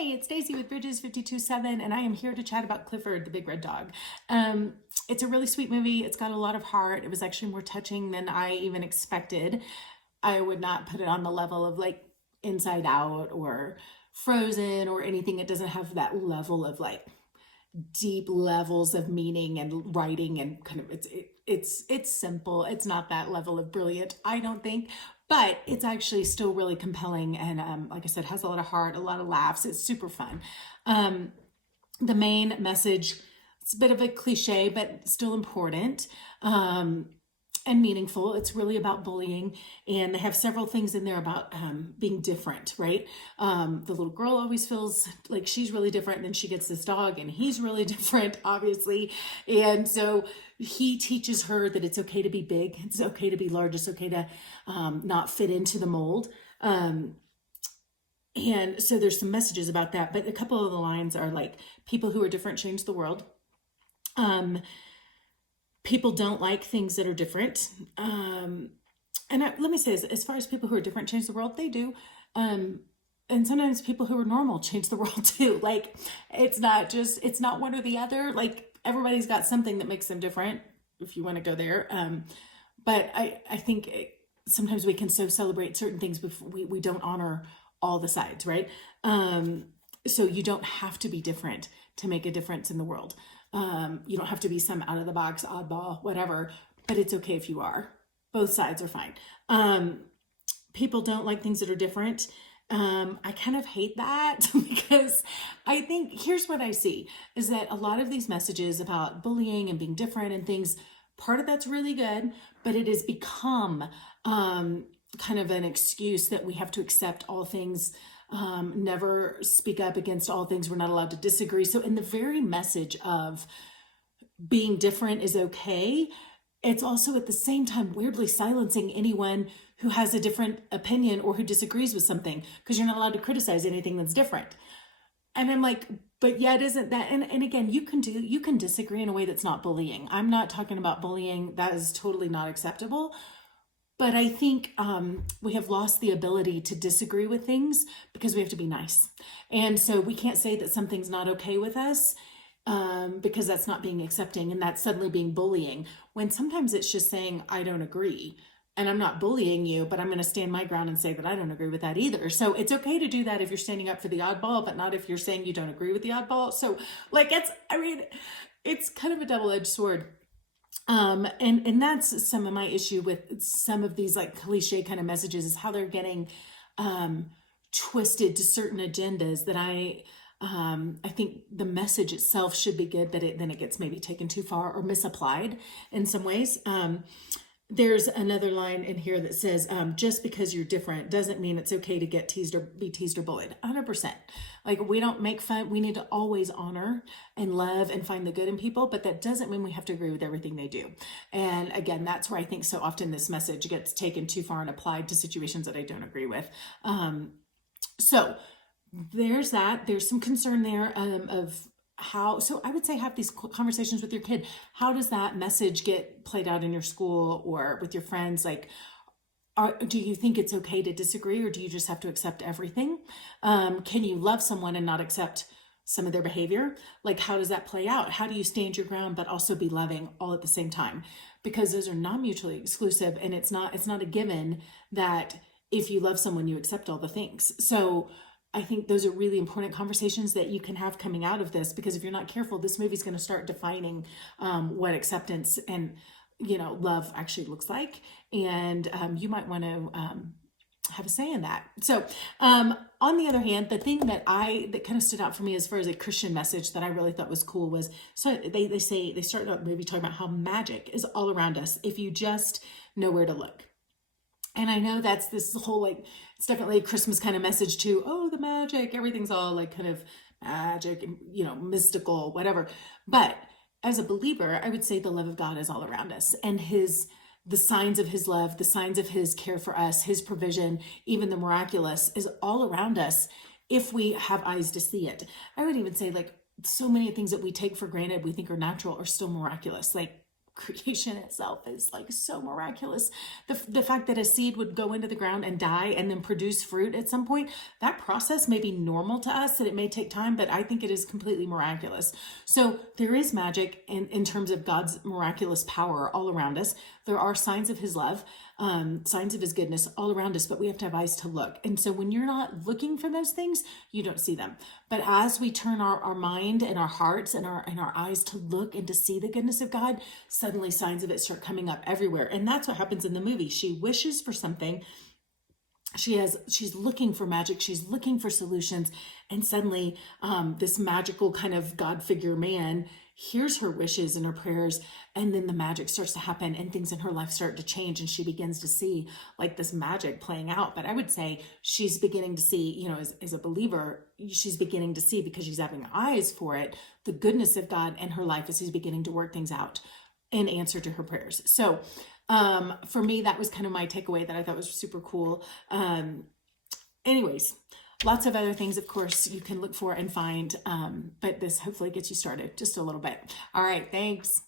Hey, it's Stacey with Bridges 52.7, and I am here to chat about Clifford, the big red dog. It's a really sweet movie. It's got a lot of heart. It was actually more touching than I even expected. I would not put it on the level of like Inside Out or Frozen or anything. It doesn't have that level of like deep levels of meaning and writing, and kind of it's simple. It's not that level of brilliant, I don't think, but it's actually still really compelling, and like I said, has a lot of heart, a lot of laughs. It's super fun. The main message, it's a bit of a cliche but still important, and meaningful. It's really about bullying, and they have several things in there about being different, right? The little girl always feels like she's really different, and then she gets this dog and he's really different, obviously. And so he teaches her that it's okay to be big, it's okay to be large, it's okay to not fit into the mold. And so there's some messages about that, but a couple of the lines are like, people who are different change the world. People don't like things that are different. Let me say this, as far as people who are different change the world, they do. And sometimes people who are normal change the world too. Like, it's not one or the other. Like, everybody's got something that makes them different, if you want to go there. But I think sometimes we can so celebrate certain things before we don't honor all the sides, right? So you don't have to be different to make a difference in the world. You don't have to be some out of the box, oddball, whatever, but it's okay if you are. Both sides are fine. People don't like things that are different. I kind of hate that because I think, here's what I see, is that a lot of these messages about bullying and being different and things, part of that's really good, but it has become kind of an excuse that we have to accept all things, never speak up against all things. We're not allowed to disagree. So in the very message of being different is okay, it's also at the same time weirdly silencing anyone who has a different opinion or who disagrees with something, because you're not allowed to criticize anything that's different. And I'm like, but yet isn't that, and again, you can disagree in a way that's not bullying. I'm not talking about bullying. That is totally not acceptable. But I think we have lost the ability to disagree with things because we have to be nice. And so we can't say that something's not okay with us, because that's not being accepting, and that's suddenly being bullying. When sometimes it's just saying, I don't agree. And I'm not bullying you, but I'm going to stand my ground and say that I don't agree with that either. So it's okay to do that if you're standing up for the oddball, but not if you're saying you don't agree with the oddball. So like, it's kind of a double-edged sword. And that's some of my issue with some of these like cliche kind of messages, is how they're getting twisted to certain agendas that I think the message itself should be good, but then it gets maybe taken too far or misapplied in some ways. There's another line in here that says, just because you're different doesn't mean it's okay to get teased or be teased or bullied. 100%. Like, we don't make fun. We need to always honor and love and find the good in people, but that doesn't mean we have to agree with everything they do. And again, that's where I think so often this message gets taken too far and applied to situations that I don't agree with. So there's that. There's some concern there of how, so I would say have these conversations with your kid. How does that message get played out in your school or with your friends? Like, do you think it's okay to disagree, or do you just have to accept everything? Can you love someone and not accept some of their behavior? Like, how does that play out? How do you stand your ground but also be loving all at the same time? Because those are not mutually exclusive, and it's not a given that if you love someone, you accept all the things. So I think those are really important conversations that you can have coming out of this, because if you're not careful, this movie's going to start defining what acceptance and, love actually looks like. And you might want to have a say in that. So on the other hand, the thing that kind of stood out for me as far as a Christian message that I really thought was cool was, so they started out the movie talking about how magic is all around us if you just know where to look. And I know that's this whole, like, it's definitely a Christmas kind of message too. Oh, the magic, everything's all like kind of magic and, mystical, whatever. But as a believer, I would say the love of God is all around us, and the signs of his love, the signs of his care for us, his provision, even the miraculous is all around us if we have eyes to see it. I would even say, like, so many things that we take for granted, we think are natural, are still miraculous. Like, creation itself is like so miraculous. The fact that a seed would go into the ground and die and then produce fruit at some point, that process may be normal to us, that it may take time, but I think it is completely miraculous. So there is magic in terms of God's miraculous power all around us. There are signs of his love, signs of his goodness all around us, but we have to have eyes to look. And so when you're not looking for those things, you don't see them. But as we turn our mind and our hearts and our eyes to look and to see the goodness of God, suddenly signs of it start coming up everywhere. And that's what happens in the movie. She wishes for something. She's looking for magic. She's looking for solutions. And suddenly this magical kind of God figure man hears her wishes and her prayers, and then the magic starts to happen and things in her life start to change, and she begins to see like this magic playing out. But I would say she's beginning to see, you know, as a believer, she's beginning to see, because she's having eyes for it, the goodness of God in her life as he's beginning to work things out in answer to her prayers. So for me, that was kind of my takeaway that I thought was super cool. Anyways, lots of other things, of course, you can look for and find, but this hopefully gets you started just a little bit. All right, thanks.